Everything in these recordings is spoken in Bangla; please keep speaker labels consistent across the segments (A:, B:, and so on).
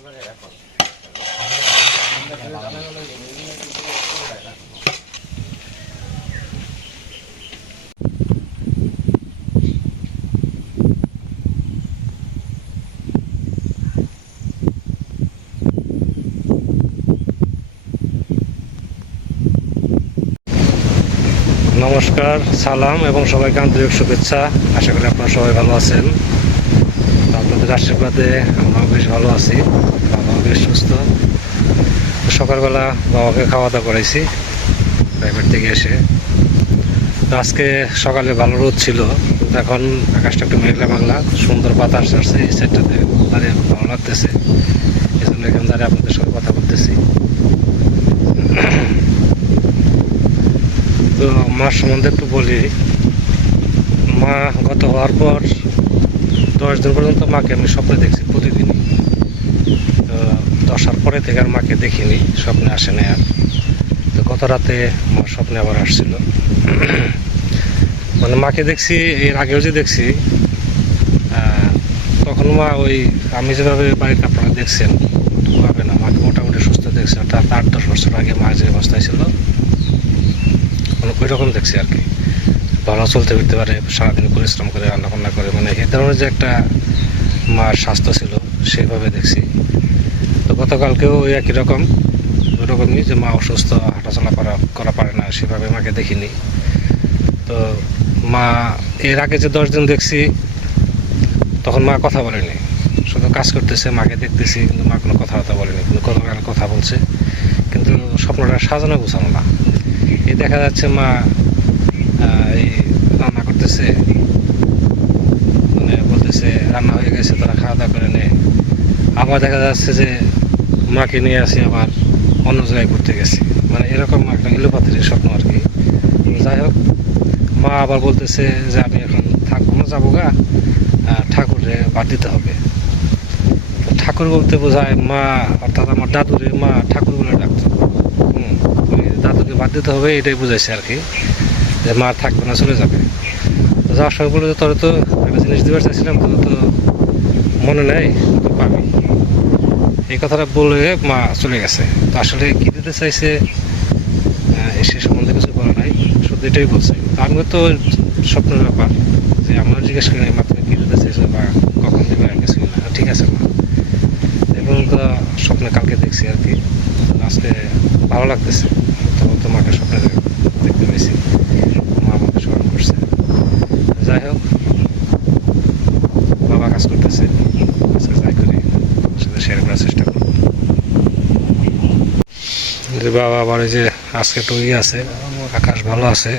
A: নমস্কার সালাম এবং সবাইকে আন্তরিক শুভেচ্ছা। আশা করি আপনারা সবাই ভালো আছেন। আশীর্বাদে আমরাও বেশ ভালো আছি, বাবাও বেশ সুস্থ। সকালবেলা বাবাকে খাওয়া দাওয়া করাইছি প্রাইভেট থেকে এসে। তো আজকে সকালে ভালো রোদ ছিল, এখন আকাশটা একটু মেঘলা বাংলা সুন্দর বাতাস আসছে এই সাইডটাতে দাঁড়িয়ে ভালো লাগতেছে। এই জন্য এখানে দাঁড়িয়ে আপনাদের সঙ্গে কথা বলতেছি। তো মার সম্বন্ধে একটু বলি। মা গত হওয়ার পর দশ দিন পর্যন্ত মাকে আমি স্বপ্নে দেখছি, প্রতিদিন তো দশার পরে থেকে আর মাকে দেখিনি, স্বপ্নে আসে না আর। তো গত রাতে আমার স্বপ্নে আবার আসছিল। মানে মাকে দেখছি, এর আগেও যে দেখছি তখন মা ওই আমি যেভাবে বাড়িতে আপনারা দেখছেন ওভাবে না, মাকে মোটামুটি সুস্থ দেখছি, অর্থাৎ আট দশ বছর আগে মা যে অবস্থায় ছিল মানে ওই রকম দেখছি আর কি। ভালো চলতে ফিরতে পারে, সারাদিন পরিশ্রম করে রান্না বান্না করে মানে এই ধরনের যে একটা মার স্বাস্থ্য ছিল, সেইভাবে দেখছি। তো গতকালকেও ওই একই রকম, ওই রকমই যে মা অসুস্থ, হাঁটাচলা করা করা পারে না, সেভাবে মাকে দেখিনি। তো মা, এর আগে যে দশ দিন দেখছি, তখন মা কথা বলেনি। শুধু কাজ করতেছে, মাকে দেখতেছি, কিন্তু মা কোনো কথাবার্তা বলেনি কিন্তু গতকাল কথা বলছে। কিন্তু স্বপ্নটা সাজানো গোছানো না। এই দেখা যাচ্ছে মা রান্না করতেছে। মানে বলতেছে, রান্না হয়ে গেছে, তারা খাওয়া দাওয়া করে নেয় আবার দেখা যাচ্ছে যে মাকে নিয়ে আসি, আবার অন্য জায়গায় ঘুরতে গেছি। মানে এরকম একটা ইলোপাতির স্বপ্ন আর কি। যাই হোক, মা আবার বলতেছে যে, আমি এখন থাকব না যাব গা ঠাকুরে বাদ দিতে হবে। ঠাকুর বলতে বোঝায়, মা, অর্থাৎ আমার দাদুরে মা ঠাকুর বলে ডাকতো। দাদুকে বাদ দিতে হবে, এটাই বুঝাইছে আর কি। যে মা থাকবে না, চলে যাবে। তো যাওয়ার সময় বলে তোর তো একটা জিনিস দিবার চাইছিলাম, তোর তো মনে নেই তুই পাবি। এই কথাটা বলে মা চলে গেছে। তো আসলে কি দিতে চাইছে সে সম্বন্ধে কিছু বলা নাই, শুধু এটাই বলছে। তো আমিও তো স্বপ্নের ব্যাপার, যে আমরা জিজ্ঞেস করি মা, তুমি কি দিতে চাইছো বা কখন দেবে আর কিছু না? ঠিক আছে, মা। এবং তো স্বপ্নে কালকে দেখছি আর কি, তো আজকে ভালো লাগতেছে। তো মাকে স্বপ্নে দেখ- দেখতে পেয়েছি মা আমাকে স্মরণ করছে যাই হোক বাবা কাজ করতেছে। শেয়ার করার চেষ্টা যে বাবা আবার ওই যে আজকে একটু আছে, আকাশ ভালো আছে।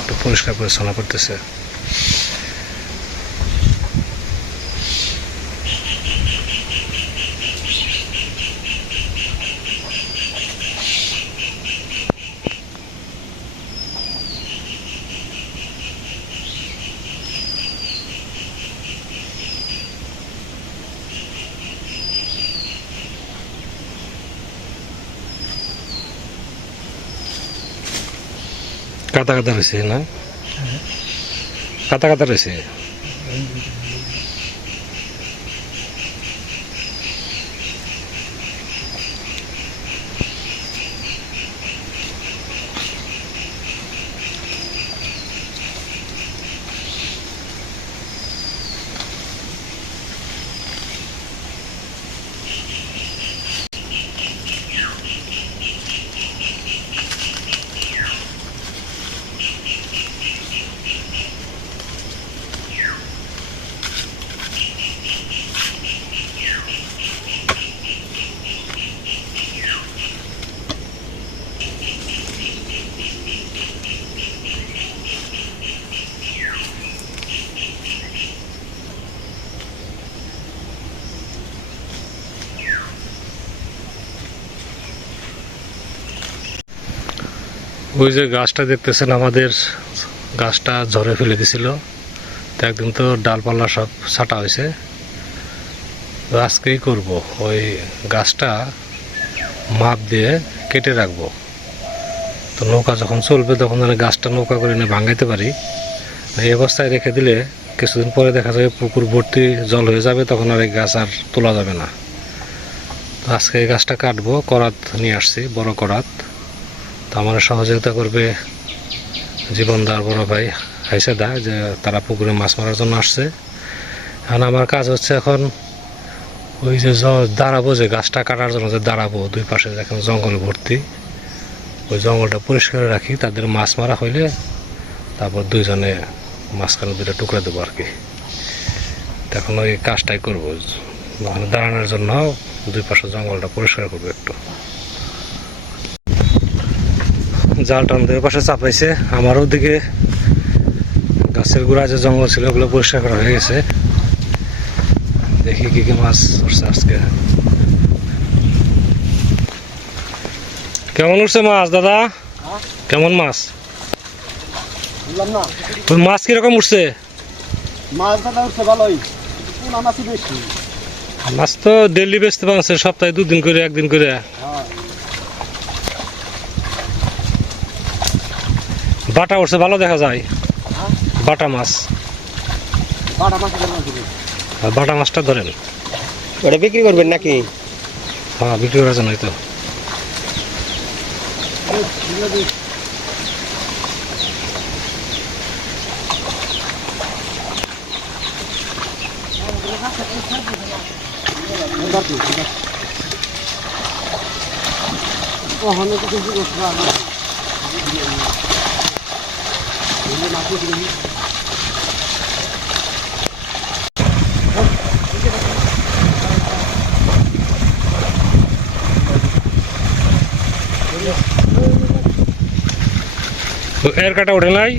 A: একটু পরিষ্কার পরিচ্ছন্ন করতেছে। কাতা কাতা রয়েছে না? কাতা কাতা রয়েছে? ওই যে গাছটা দেখতেছেন, আমাদের গাছটা ঝরে ফেলে দিছিল। তো একদিন তো ডালপালা সব ছাটা হয়েছে। আজকেই করব, ওই গাছটা মাপ দিয়ে কেটে রাখব। তো নৌকা যখন চলবে, তখন যেন গাছটা নৌকা করে এনে ভাঙাইতে পারি। এই অবস্থায় রেখে দিলে কিছুদিন পরে দেখা যাবে পুকুর ভর্তি জল হয়ে যাবে, তখন আর এই গাছ আর তোলা যাবে না। আজকে এই গাছটা কাটবো, করাত নিয়ে আসছি, বড় করাত। আমার সহযোগিতা করবে জীবনদার বড় ভাই হাইসেদা যে তারা পুকুরে মাছ মারার জন্য আসছে। এখন আমার কাজ হচ্ছে এখন ওই যে দাঁড়াবো যে গাছটা কাটার জন্য যে দাঁড়াবো, দুই পাশে এখন জঙ্গল ভর্তি। ওই জঙ্গলটা পরিষ্কার রাখি, তাদের মাছ মারা হইলে তারপর দুইজনে মাঝখানে দুটো টুকরা দেবো আর কি। এখন ওই কাজটাই করব। দাঁড়ানোর জন্য দুই পাশে জঙ্গলটা পরিষ্কার করব একটু। জাল টান দুই পাশে চাপাইছে। আমার ওদিকে গাছের গোড়া যে জঙ্গল ছিল ওগুলো পরিষ্কার করা হয়ে গেছে। দেখি কি কি মাছ উঠছে আজকে। কেমন উঠছে মাছ দাদা? কেমন মাছ? মাছ কীরকম উঠছে?
B: মাছ দাদা উঠছে ভালোই। পোনা মাছই বেশি।
A: মাছ তো ডেলি বেচতে পারছে সপ্তাহে দুদিন করে একদিন করে। বাটা উঠছে ভালো দেখা যায়।
B: হ্যাঁ?
A: বাটা মাছ
B: বাটা
A: আর বাটা মাছটা ধরেন।
B: ওটা বিক্রি করবেন নাকি?
A: হ্যাঁ বিক্রি করার জন্য তো।
B: ওখানে কিছু করতে পারব না।
A: তো এর কাটা ওঠে নাই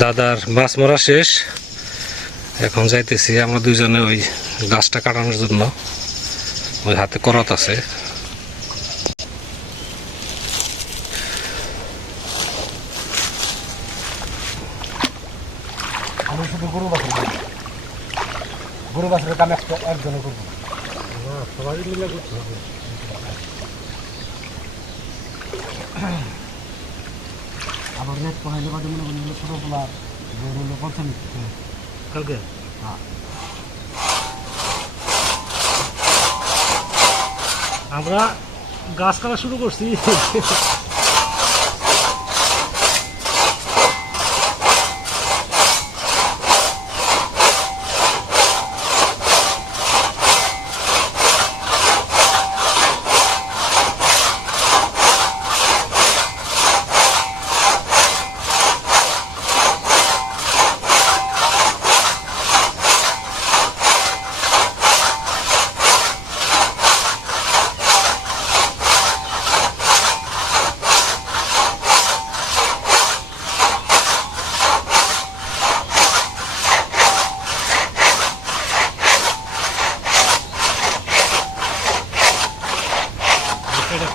A: দাদার মাছ মারা শেষ। এখন যাইতেছি আমরা দুইজনে ওই গাছটা কাটানোর জন্য। ওই হাতে করত আছে।
B: আমি শুধু গরু বাছুর করব। গরু বাছুরের কাম একটা একজনে করব।
A: সবাই মিলে করতে হবে।
B: আবার রেট কমাইলে বাদে মনে করেন হলো ছোটো পোলার গরু হলো পঞ্চান্ন
A: কালকে?
B: হ্যাঁ।
A: আমরা গাছ কাটা শুরু করছি।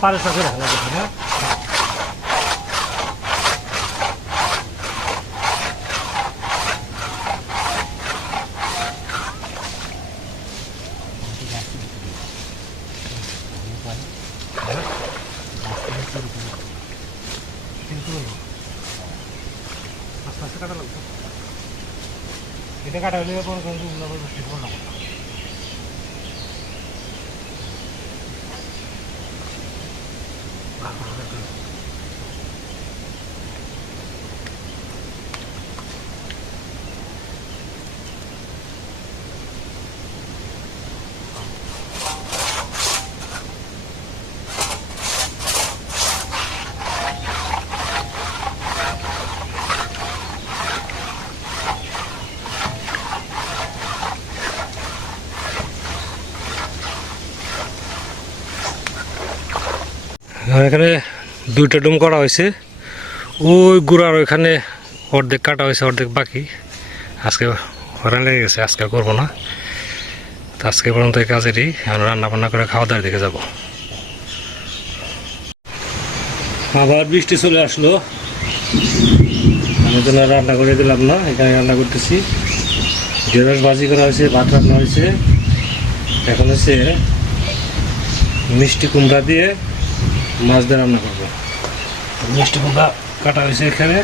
A: পারে সাথে রাখা লাগবে হ্যাঁ? আস্তে আস্তে কাটা লাগবে এটা কাটা হলে কোনো কোনো না। এখানে দুইটা ডুম করা হয়েছে। ওই গুড়ার ওইখানে অর্ধেক কাটা হয়েছে, অর্ধেক বাকি। আজকে হরান লেগে গেছে, আজকে করব না। তো আজকে পর্যন্ত এই কাজেরই, এখন রান্না বান্না করে খাওয়া দাওয়ার দিকে যাব। আবার বৃষ্টি চলে আসলো। আমি তো রান্না করে দিলাম না, এখানে রান্না করতেছি। ঢেঁড়স ভাজি করা হয়েছে, ভাত রান্না হয়েছে। এখন হচ্ছে মিষ্টি কুমড়া দিয়ে মাছ দিয়ে রান্না করব। মিষ্টি কুমড়া কাটা হয়েছে এখানে।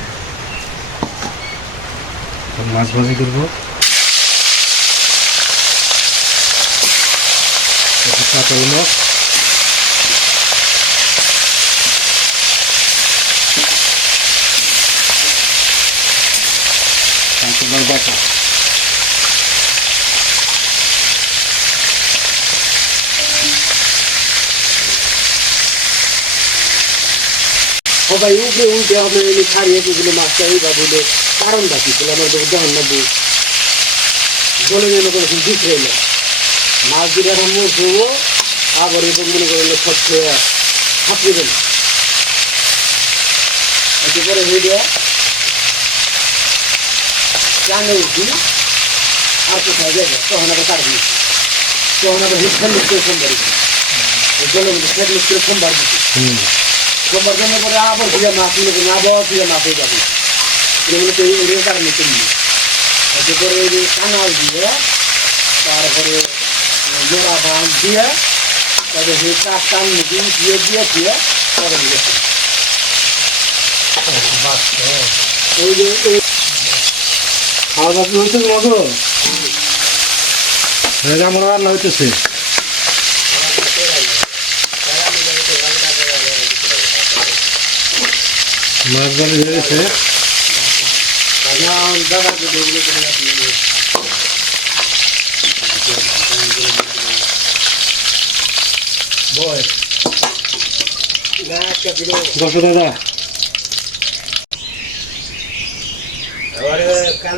A: মাছ ভাজি করব। একটু কাঁচা হলো। কাঁচা বাটা।
B: সবাই উপরে উল্টে হবে এনে ছাড়িয়ে এগুলো মাছটা এই বা বলে কারণটা কি? ছিল আমার দোকান না বউ। বলে যেন করেছেন ঠিক রইল মাছ দিলে এখন মুখ ধুবো, আবার এবং মনে করেন সব খেয়ে ছাপিয়ে দেন এতে হয়ে দেওয়া জানে উঠি আর কোথায় যাবে তখন আবার কার দিয়েছি তখন আবার হিসাব করে সোমবার জলের মধ্যে সোমবার দিচ্ছি সোমবার জন্য পরে আবার ফিরে মাছ নিলে কিন্তু আবার ফিরে মাছ হয়ে যাবে। এগুলো তো এই কারণে চলবে এতে করে যে কানাল দিয়ে, তারপরে জোড়া বাঁধ দিয়ে, তারপরে সেই কাজ টান দিয়ে দিয়ে দিয়ে দিয়ে তারপরে দিয়ে ওই যে
A: খাওয়া দাওয়া হইতেছে মজো আমার রান্না হইতেছে। মাছ বালি হয়ে গেছে দশ দাদা।
B: এবারে কান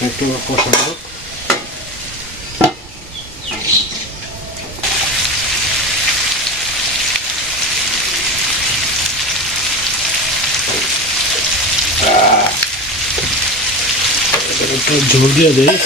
A: একটু কষানো হোক। আহ, এটাকে একটু ঝোল দিয়ে দেয়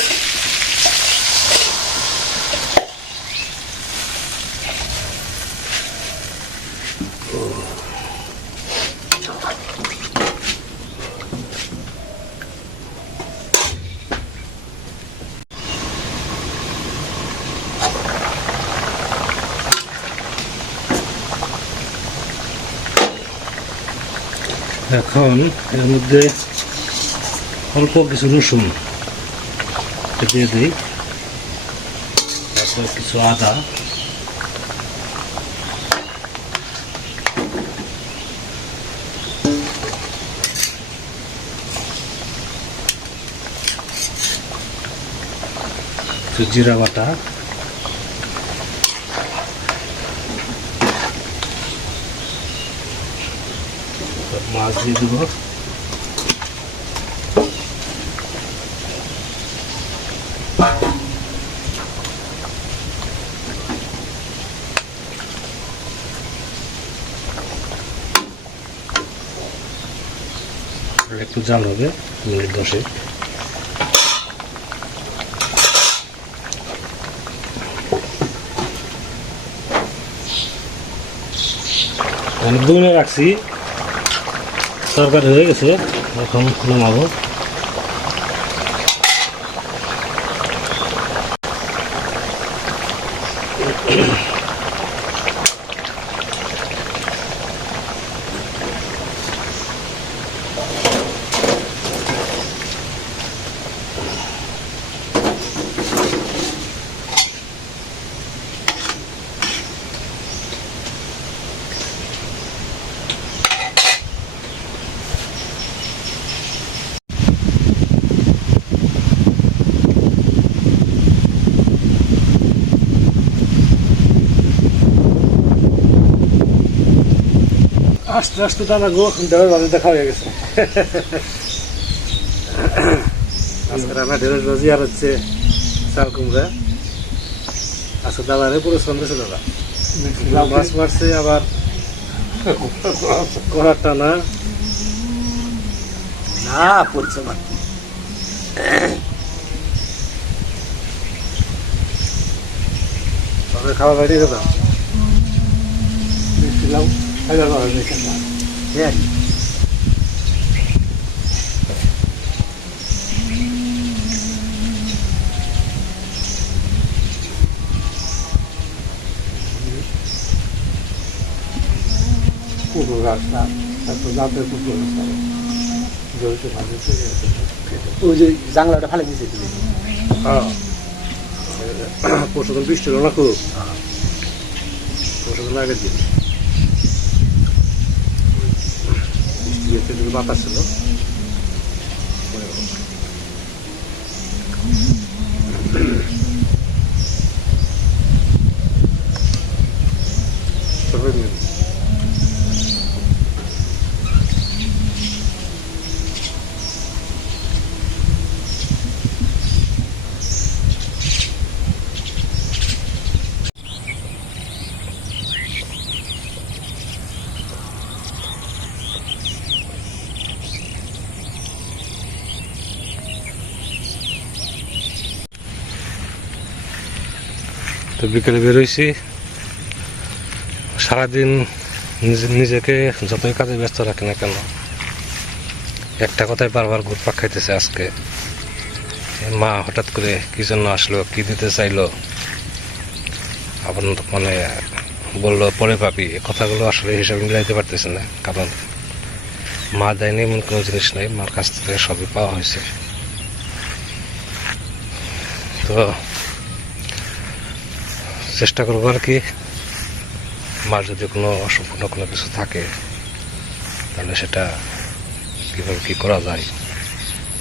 A: এখন এর মধ্যে অল্প কিছু রসুন দিয়ে দিই তারপর কিছু আদা। একটু জিরা বাটা তারপর মাছ দিয়ে দেবো আর একটু জাল হবে মিনিট দশে অনেক দূরে রাখছি। তরকারি হয়ে গেছে এখন নামাবো। আস্তে আস্তে দাদা গো ঢেঁড়স ভাজি দেখা হয়ে গেছে। আজকে রান্না ঢেঁড়স ভাজি আর হচ্ছে চাল কুমড়া। আচ্ছা দাদা রে পরিশ্রম দিয়েছে দাদা মাছ মারছে আবার করার টানা।
B: না আর কি।
A: তবে খাওয়া বাইরে খেতাম
B: হ্যাঁ
A: কুকুর রাস্তা তারপর জাতের কুকুর রাস্তা জড়িত ভাবে
B: ওই যে জাংলাটা ফালে দিয়েছে তুমি
A: হ্যাঁ পরশুদিন বৃষ্টি হলো না খুব পরশুদিন আগের দিন হয়েছে যদি বাতাস ছিল তো বিকেলে বেরোইছি। সারাদিন নিজে নিজেকে যতই কাজে ব্যস্ত রাখি না কেন, একটা কথাই বারবার ঘুরপাক খাইতেছে আজকে। মা হঠাৎ করে কি জন্য আসলো, কি দিতে চাইলো? আবার মানে বলল, পরে পাবি। কথাগুলো আসলে হিসাবে মিলাইতে পারতেছে না, কারণ মা দেয়নি, এমন কোনো জিনিস নেই। মার কাছ থেকে সবই পাওয়া হয়েছে। তো চেষ্টা করব আর কি। মার যদি কোনো অসম্পূর্ণ কোনো কিছু থাকে, তাহলে সেটা কীভাবে কী করা যায়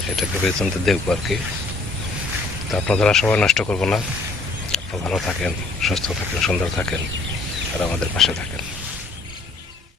A: সেটাকে বেতনতে দেখব আর কি। তো আপনাদের সময় নষ্ট করব না। আপনারা ভালো থাকেন, সুস্থ থাকেন, সুন্দর থাকেন, আর আমাদের পাশে থাকেন।